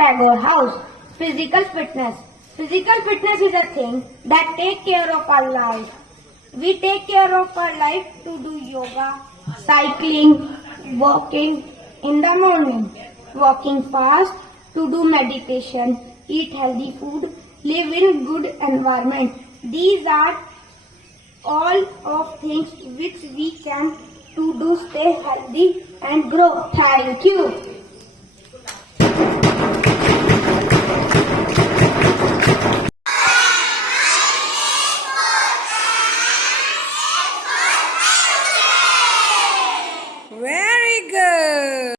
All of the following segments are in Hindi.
Tagore House. Physical fitness. Physical fitness is a thing that take care of our life. We take care of our life to do yoga, cycling, walking in the morning, walking fast, to do meditation, eat healthy food, live in good environment. These are all of things which we can to do stay healthy and grow. Thank you. Very good.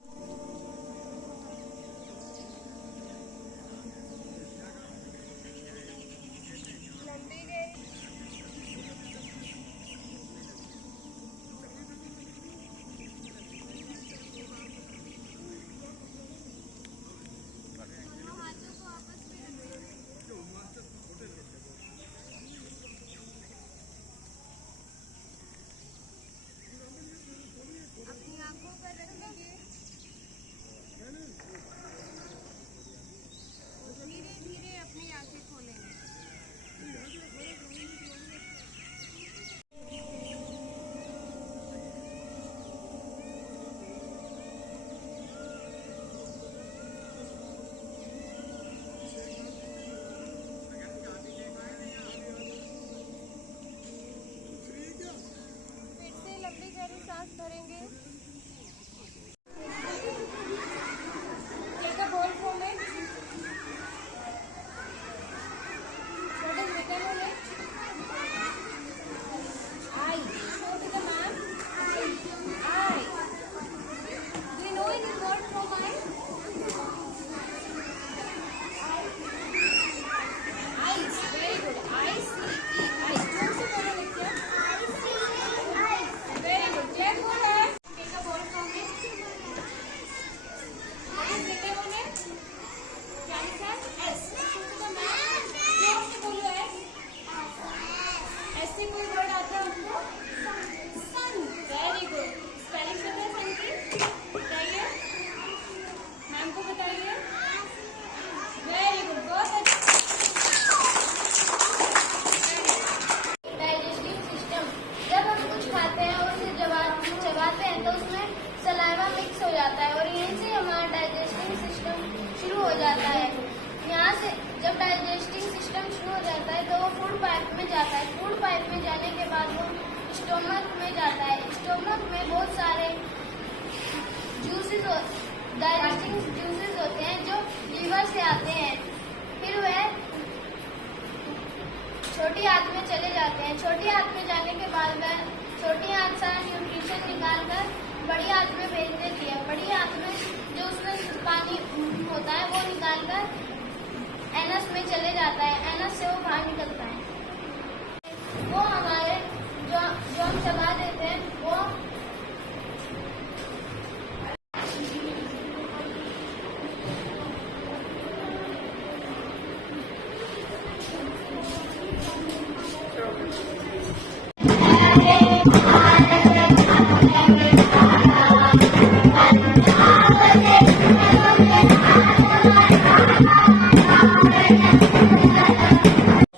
यहाँ से जब डाइजेस्टिंग सिस्टम शुरू हो जाता है तो वो फूड पाइप में जाता है। फूड पाइप में जाने के बाद वो स्टोमक में जाता है। स्टोमक में बहुत सारे जूसेस डाइजेस्टिंग जूसेस होते हैं जो लीवर से आते हैं। फिर वह छोटी आंत में चले जाते हैं। छोटी आंत में जाने के बाद वह छोटी आंत से न्यूट्रिशन निकालकर बड़ी आंत में भेज देती है। बड़ी आंत में जो उसमें पानी होता है वो निकालकर एनस में चले जाता है। एनस से वो बाहर निकलता है। वो हमारे जो हम चबा देते हैं वो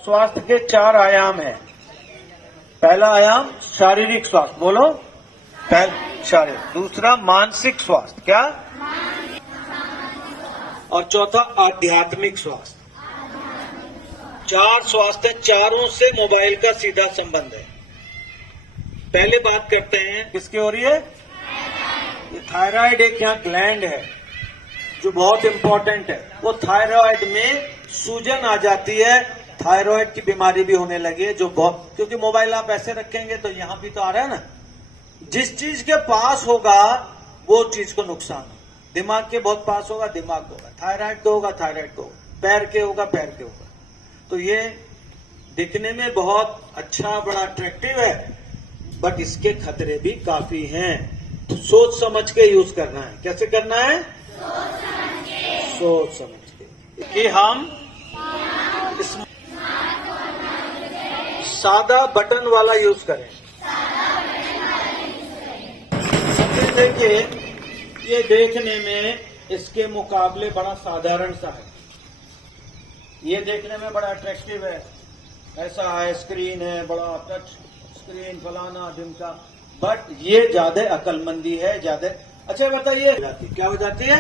स्वास्थ्य के 4 आयाम हैं। पहला आयाम शारीरिक स्वास्थ्य, बोलो शारीरिक। दूसरा मानसिक स्वास्थ्य, क्या? और चौथा आध्यात्मिक स्वास्थ्य। 4 स्वास्थ्य, चारों से मोबाइल का सीधा संबंध है। पहले बात करते हैं किसकी हो रही है? ये थायराइड एक यहाँ ग्लैंड है जो बहुत इंपॉर्टेंट है। वो थायराइड में सूजन आ जाती है, थायराइड की बीमारी भी होने लगी है जो बहुत, क्योंकि मोबाइल आप ऐसे रखेंगे तो यहां भी तो आ रहा है ना। जिस चीज के पास होगा वो चीज को नुकसान हो। दिमाग के बहुत पास होगा, दिमाग होगा। थायराइड को होगा, थायराइड को होगा। पैर के होगा, पैर के होगा। तो ये दिखने में बहुत अच्छा, बड़ा अट्रैक्टिव है, बट इसके खतरे भी काफी हैं। तो सोच समझ के यूज करना है। कैसे करना है? सोच समझ के कि हम इस सादा बटन वाला यूज करें। देखिए, ये देखने में इसके मुकाबले बड़ा साधारण सा है। ये देखने में बड़ा अट्रैक्टिव है, ऐसा है, स्क्रीन है, बड़ा टच स्क्रीन, फलाना ढिमका, बट ये ज्यादा अकलमंदी है, ज्यादा। अच्छा बताइए, क्या हो जाती है?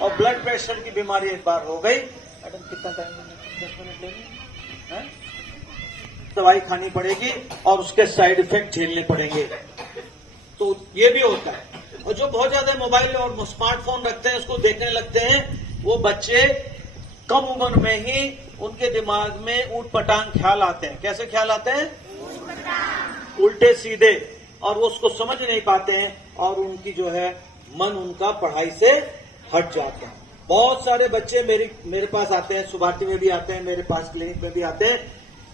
और ब्लड प्रेशर की बीमारी एक बार हो गई, मैडम कितना टाइम, 10 मिनट लेंगे, दवाई खानी पड़ेगी और उसके साइड इफेक्ट झेलने पड़ेंगे। तो ये भी होता है। और जो बहुत ज्यादा मोबाइल और स्मार्टफोन रखते हैं, उसको देखने लगते हैं, वो बच्चे कम उम्र में ही उनके दिमाग में ऊट पटांग ख्याल आते हैं। कैसे ख्याल आते हैं? उल्टे सीधे, और वो उसको समझ नहीं पाते हैं, और उनकी जो है मन उनका पढ़ाई से हट जाता है। बहुत सारे बच्चे मेरे पास आते हैं, सुभाटी में भी आते हैं, मेरे पास क्लिनिक में भी आते हैं,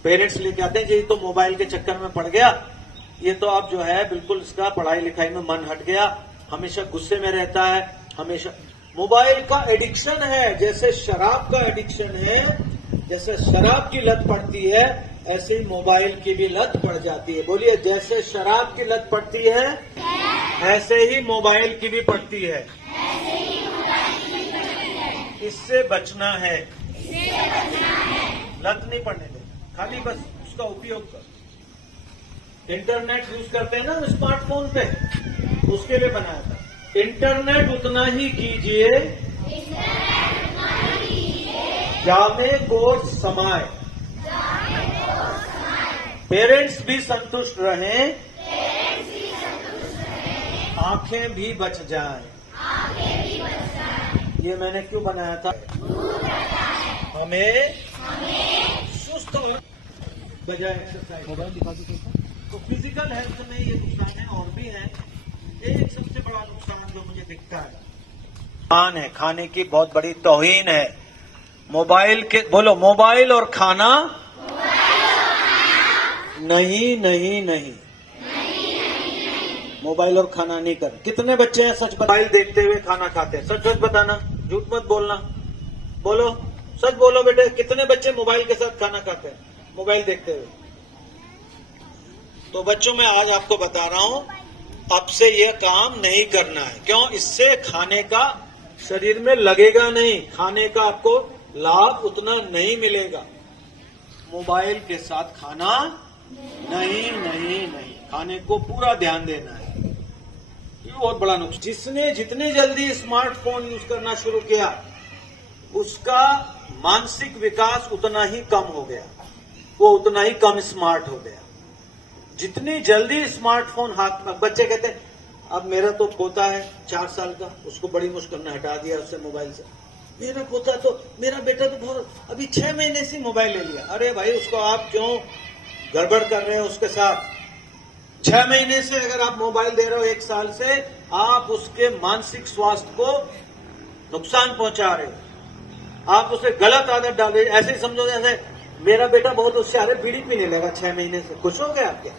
पेरेंट्स लेके आते हैं, ये तो मोबाइल के चक्कर में पड़ गया, ये तो अब जो है बिल्कुल इसका पढ़ाई लिखाई में मन हट गया, हमेशा गुस्से में रहता है, हमेशा मोबाइल का एडिक्शन है। जैसे शराब का एडिक्शन है, जैसे शराब की लत पड़ती है, ऐसे ही मोबाइल की भी लत पड़ जाती है। बोलिए, जैसे शराब की लत पड़ती है ऐसे ही मोबाइल की भी पड़ती है। इससे बचना है, लत नहीं पड़ने दे, खाली बस उसका उपयोग कर। इंटरनेट यूज करते हैं ना स्मार्टफोन पे, उसके लिए बनाया था। इंटरनेट उतना ही कीजिए जामे को समाए, पेरेंट्स भी संतुष्ट रहें, आंखें भी बच जाएं। ये मैंने क्यों बनाया था? हमें सुस्त बजाय एक्सरसाइज। तो फिजिकल हेल्थ में ये नुकसान है, और भी है। एक सबसे बड़ा नुकसान जो मुझे दिखता है, खाने की बहुत बड़ी तौहीन है। मोबाइल के, बोलो, मोबाइल और खाना नहीं नहीं नहीं, मोबाइल और खाना नहीं कर। कितने बच्चे हैं सच मोबाइल देखते हुए खाना खाते हैं? सच सच बताना, झूठ मत बोलना, बोलो, सच बोलो बेटे, कितने बच्चे मोबाइल के साथ खाना खाते हैं, मोबाइल देखते हुए? तो बच्चों, मैं आज आपको बता रहा हूं, अब से ये काम नहीं करना है। क्यों? इससे खाने का शरीर में लगेगा नहीं, खाने का आपको लाभ उतना नहीं मिलेगा। मोबाइल के साथ खाना नहीं नहीं नहीं, खाने को पूरा ध्यान देना है। ये बहुत बड़ा नुकसान। जिसने जितने जल्दी स्मार्टफोन यूज करना शुरू किया, उसका मानसिक विकास उतना ही कम हो गया, वो उतना ही कम स्मार्ट हो गया। जितनी जल्दी स्मार्टफोन हाथ में, बच्चे कहते हैं, अब मेरा तो पोता है 4 साल का, उसको बड़ी मुश्किल ने हटा दिया उससे मोबाइल से। मेरा पोता तो, मेरा बेटा तो बहुत, अभी 6 महीने से मोबाइल ले लिया। अरे भाई, उसको आप क्यों गड़बड़ कर रहे हो उसके साथ? 6 महीने से अगर आप मोबाइल दे रहे हो, 1 साल से, आप उसके मानसिक स्वास्थ्य को नुकसान पहुंचा रहे हो, आप उसे गलत आदत डाल रहे हो। ऐसे ही समझो जैसे मेरा बेटा बहुत होशियार है, बीड़ी पीने लगा 6 महीने से। खुश हो गए आप क्या?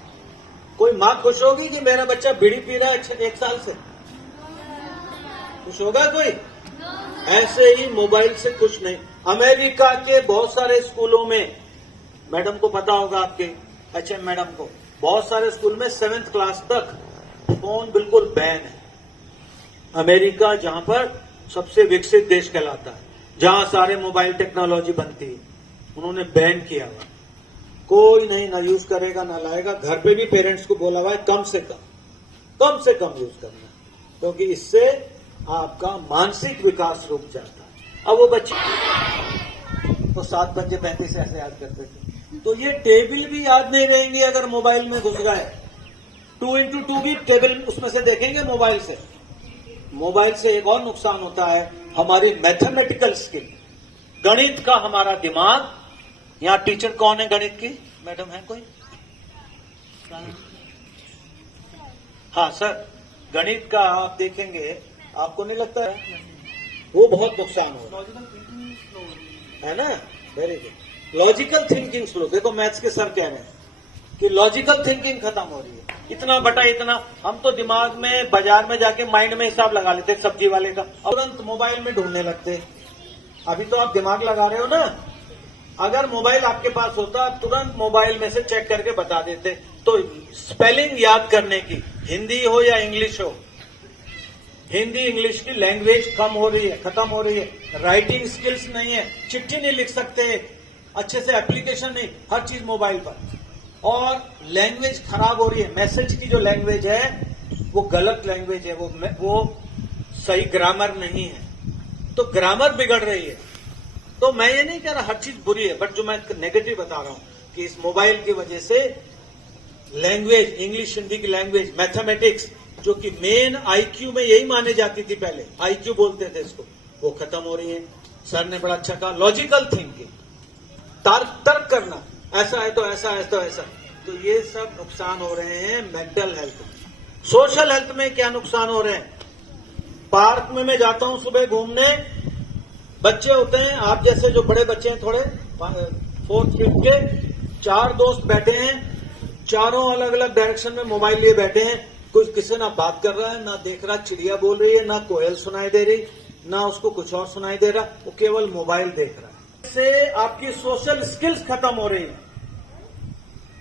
कोई माँ खुश होगी कि मेरा बच्चा बीड़ी पी रहा है 1 साल से? खुश होगा कोई? ऐसे ही मोबाइल से खुश नहीं। अमेरिका के बहुत सारे स्कूलों में, मैडम को पता होगा, आपके HM मैडम को, बहुत सारे स्कूल में 7th क्लास तक फोन बिल्कुल बैन है। अमेरिका, जहां पर सबसे विकसित देश कहलाता है, जहां सारे मोबाइल टेक्नोलॉजी बनती है, उन्होंने बैन किया हुआ। कोई नहीं, ना यूज करेगा ना लाएगा। घर पे भी पेरेंट्स को बोला हुआ है कम से कम यूज करना, क्योंकि इससे आपका मानसिक विकास रुक जाता है। अब वो बच्चे तो 7-5-35 ऐसे याद करते थे, तो ये टेबल भी याद नहीं रहेंगे अगर मोबाइल में घुस गए। 2x2 भी टेबल उसमें से देखेंगे मोबाइल से। मोबाइल से एक और नुकसान होता है, हमारी मैथमेटिकल स्किल, गणित का हमारा दिमाग। यहाँ टीचर कौन है गणित की? मैडम है कोई? हाँ सर, गणित का आप देखेंगे, आपको नहीं लगता है वो बहुत नुकसान हो रहा है ना? Very good. Logical thinking slow. देखो, मैथ्स के सर कह रहे हैं कि लॉजिकल थिंकिंग खत्म हो रही है। इतना बटा इतना, हम तो दिमाग में, बाजार में जाके माइंड में हिसाब लगा लेते सब्जी वाले का, तुरंत मोबाइल में ढूंढने लगते। अभी तो आप दिमाग लगा रहे हो ना, अगर मोबाइल आपके पास होता, तुरंत मोबाइल में से चेक करके बता देते। तो स्पेलिंग याद करने की, हिंदी हो या इंग्लिश हो, हिंदी इंग्लिश की लैंग्वेज कम हो रही है, खत्म हो रही है। राइटिंग स्किल्स नहीं है, चिट्ठी नहीं लिख सकते अच्छे से, एप्लीकेशन नहीं, हर चीज मोबाइल पर। और लैंग्वेज खराब हो रही है। मैसेज की जो लैंग्वेज है वो गलत लैंग्वेज है, वो सही ग्रामर नहीं है, तो ग्रामर बिगड़ रही है। तो मैं ये नहीं कह रहा हर चीज बुरी है, बट जो मैं नेगेटिव बता रहा हूं कि इस मोबाइल की वजह से लैंग्वेज, इंग्लिश हिंदी की लैंग्वेज, मैथमेटिक्स जो कि मेन आईक्यू में यही माने जाती थी, पहले आईक्यू बोलते थे इसको, वो खत्म हो रही है। सर ने बड़ा अच्छा कहा, लॉजिकल थिंकिंग, तर्क करना, ऐसा है तो ऐसा, है तो ऐसा। तो ये सब नुकसान हो रहे हैं मेंटल हेल्थ में। सोशल हेल्थ में क्या नुकसान हो रहे हैं? पार्क में मैं जाता हूं सुबह घूमने, बच्चे होते हैं आप जैसे, जो बड़े बच्चे हैं थोड़े 4th 5th के, 4 दोस्त बैठे हैं, चारों अलग अलग डायरेक्शन में मोबाइल लिए बैठे हैं। कुछ किसी ना बात कर रहा है, ना देख रहा, चिड़िया बोल रही है, ना कोयल सुनाई दे रही, ना उसको कुछ और सुनाई दे रहा, वो केवल मोबाइल देख रहा है। इससे आपकी सोशल स्किल्स खत्म हो रही है।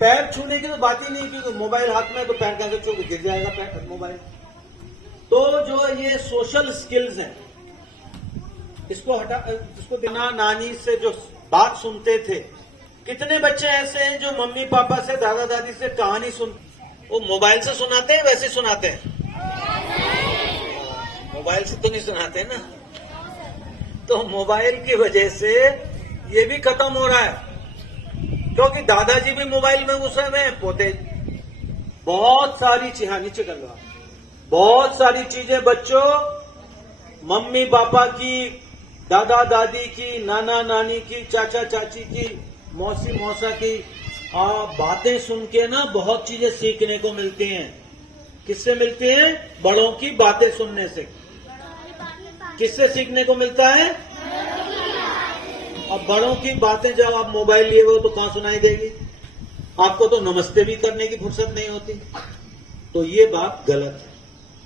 पैर छूने की तो बात ही नहीं, क्योंकि मोबाइल हाथ में तो पैर कैसे छू, गिर जाएगा पैर मोबाइल। तो जो ये सोशल स्किल्स हैं, इसको बिना नानी से जो बात सुनते थे, कितने बच्चे ऐसे हैं जो मम्मी पापा से, दादा दादी से कहानी वो मोबाइल से सुनाते हैं, वैसे सुनाते हैं, मोबाइल से तो नहीं सुनाते ना। तो मोबाइल की वजह से ये भी खत्म हो रहा है, क्योंकि दादाजी भी मोबाइल में घुसे हुए हैं, पोते बहुत सारी चीज, हाँ नीचे कर लो, बहुत सारी चीजें बच्चों मम्मी पापा की, दादा दादी की, नाना नानी की, चाचा चाची की, मौसी मौसा की बातें सुन के ना बहुत चीजें सीखने को मिलती हैं। किससे मिलती हैं? बड़ों की बातें सुनने से। किससे सीखने को मिलता है? अब बड़ों की बातें जब आप मोबाइल लिए हो तो कहां सुनाई देगी? आपको तो नमस्ते भी करने की फुर्सत नहीं होती। तो ये बात गलत है,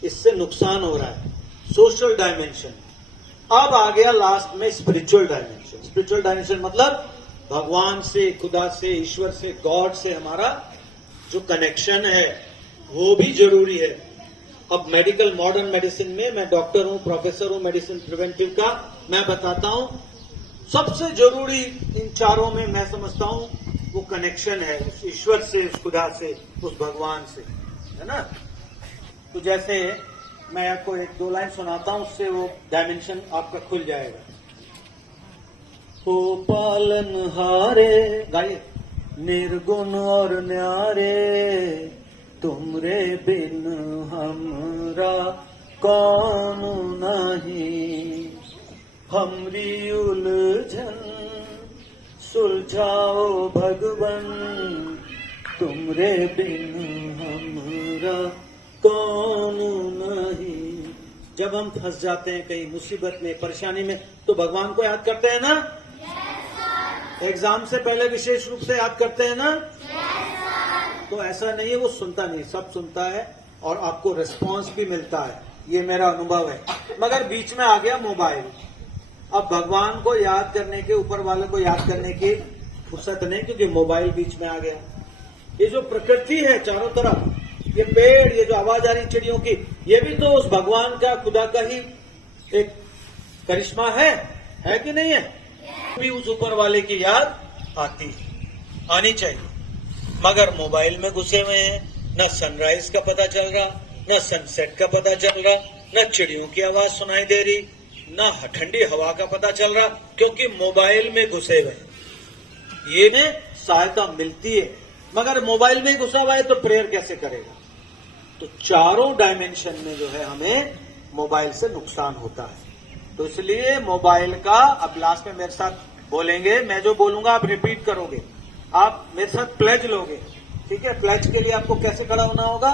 इससे नुकसान हो रहा है। Social dimension. अब आ गया लास्ट में स्पिरिचुअल डायमेंशन। स्पिरिचुअल डायमेंशन मतलब भगवान से, खुदा से, ईश्वर से, गॉड से हमारा जो कनेक्शन है वो भी जरूरी है। अब मेडिकल, मॉडर्न मेडिसिन में, मैं डॉक्टर हूं, प्रोफेसर हूं मेडिसिन प्रिवेंटिव का, मैं बताता हूं सबसे जरूरी इन चारों में मैं समझता हूं वो कनेक्शन है उस ईश्वर से, उस खुदा से, उस भगवान से, है ना। तो जैसे मैं आपको 1-2 लाइन सुनाता हूं, उससे वो डायमेंशन आपका खुल जाएगा। हो पालनहारे, गाइए। निर्गुण और न्यारे, तुमरे बिन हमरा कौन नहीं, हमरी उलझन सुलझाओ भगवन, तुमरे बिन हमरा कौन नहीं। जब हम फंस जाते हैं कहीं मुसीबत में, परेशानी में, तो भगवान को याद करते हैं ना? एग्जाम से पहले विशेष रूप से याद करते हैं ना? तो ऐसा नहीं है वो सुनता नहीं, सब सुनता है और आपको रिस्पांस भी मिलता है, ये मेरा अनुभव है। मगर बीच में आ गया मोबाइल। अब भगवान को याद करने के, ऊपर वाले को याद करने की फुर्सत नहीं, क्योंकि मोबाइल बीच में आ गया। ये जो प्रकृति है चारों तरफ, ये पेड़, ये जो आवाज आ रही चिड़ियों की, ये भी तो उस भगवान का, खुदा का ही एक करिश्मा है कि नहीं है? भी उस ऊपर वाले की याद आती है, आनी चाहिए। मगर मोबाइल में घुसे हुए हैं, न सनराइज का पता चल रहा, न सनसेट का पता चल रहा, न चिड़ियों की आवाज सुनाई दे रही, न ठंडी हवा का पता चल रहा, क्योंकि मोबाइल में घुसे हुए हैं। ये में सहायता मिलती है, मगर मोबाइल में घुसा हुआ है तो प्रेयर कैसे करेगा? तो चारों डायमेंशन में जो है हमें मोबाइल से नुकसान होता है। तो इसलिए मोबाइल का, अब लास्ट में मेरे साथ बोलेंगे, मैं जो बोलूंगा आप रिपीट करोगे, आप मेरे साथ प्लेज लोगे, ठीक है? प्लेज के लिए आपको कैसे खड़ा होना होगा?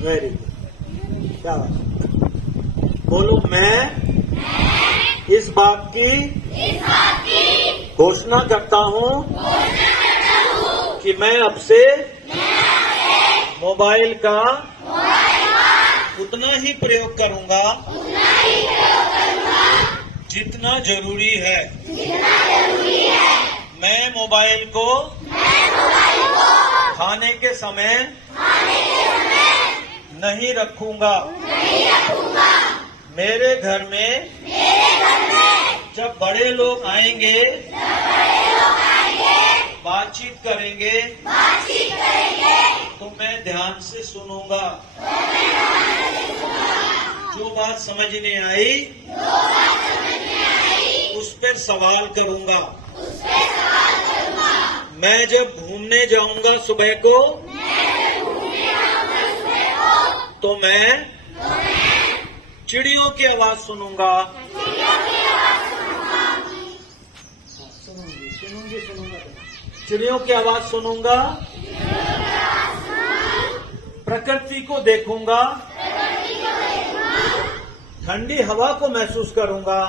वेरी गुड, क्या बात है, बोलो। मैं इस बात की घोषणा करता हूं कि मैं अब से मोबाइल का उतना ही प्रयोग करूंगा जितना जरूरी है। मैं मोबाइल को खाने के समय नहीं रखूंगा। मेरे घर में जब बड़े लोग आएंगे बातचीत करेंगे तो मैं ध्यान से सुनूंगा। जो बात समझ नहीं आई उस पर सवाल करूंगा। मैं जब घूमने जाऊंगा सुबह को तो मैं चिड़ियों की आवाज सुनूंगा। चिड़ियों की आवाज सुनूंगा। प्रकृति को देखूंगा। ठंडी हवा को महसूस करूंगा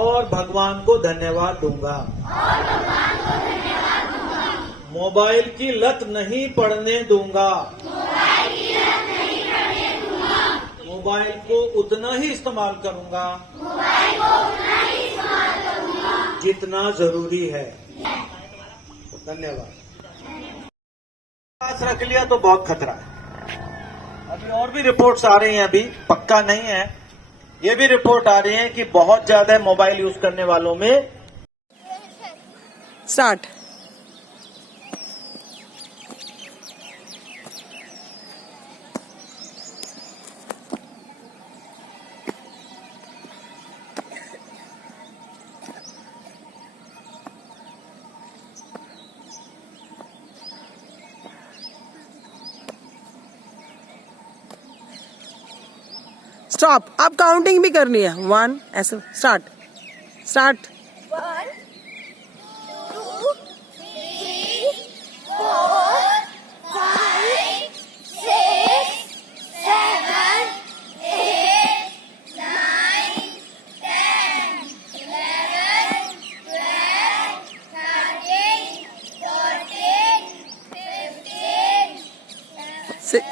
और भगवान को धन्यवाद दूंगा। मोबाइल की लत नहीं पड़ने दूंगा। मोबाइल को उतना ही इस्तेमाल करूंगा जितना जरूरी है। धन्यवाद। पास रख लिया तो बहुत खतरा है। अभी और भी रिपोर्ट्स आ रही हैं, अभी पक्का नहीं है। ये भी रिपोर्ट आ रही है कि बहुत ज्यादा मोबाइल यूज करने वालों में स्टार्ट। स्टॉप। अब काउंटिंग भी करनी है। 1 ऐसे स्टार्ट। 1, 2, 3, 4, 5, 6, 7, 8, 9, 10, 11, 12, 13, 14, 15, 6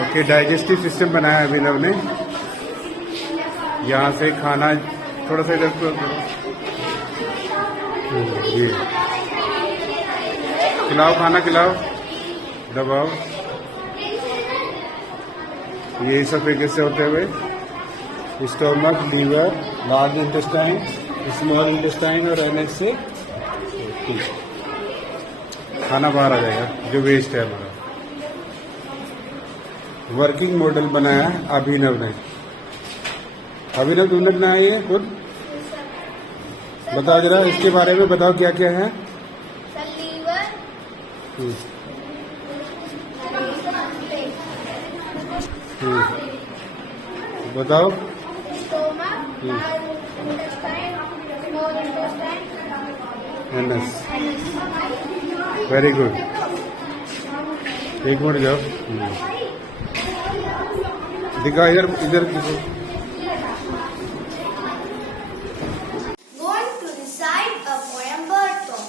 ओके, डाइजेस्टिव सिस्टम बनाया है अभिनव ने। यहाँ से खाना थोड़ा सा इधर ये खिलाओ, खाना खिलाओ, दबाओ। ये सब तरीके से होते हुए stomach, liver, large intestine, small intestine और एनएच से खाना बाहर आ जाएगा जो वेस्ट है हमारा। वर्किंग मॉडल बनाया है अभिनव ने। अभिनव तुमने बनाया ये खुद? बताओ जरा इसके बारे में, बताओ क्या क्या है। बताओ। NS, very good. एक मिनट जाओ, दिखा इधर इधर दिखो। Going to recite a poem bird song.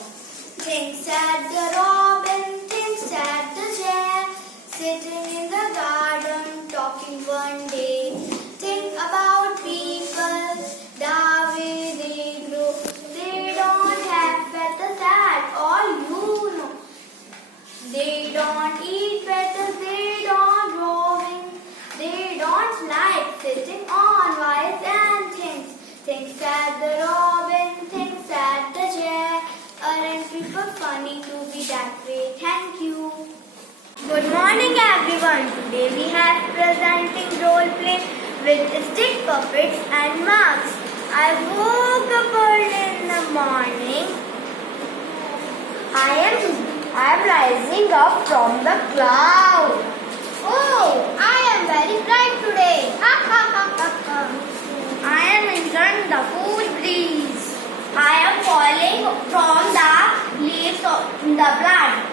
Things at the robin, things at the jay, sitting in the garden, talking one day. Think about people, the way they grow. They don't have feathers at all, you know. They don't eat feathers, they don't grow wings. They don't like sitting on wires and things. Things at the robin, things at the jay. Aren't people funny to be that way? Thank you. Good morning everyone. Today we have presenting role play with stick puppets and masks. I woke up early in the morning. I am rising up from the cloud. Oh, I am very bright today. Ha ha ha ha ha. I am enjoying the cool breeze. I am falling from the leaves of the plant.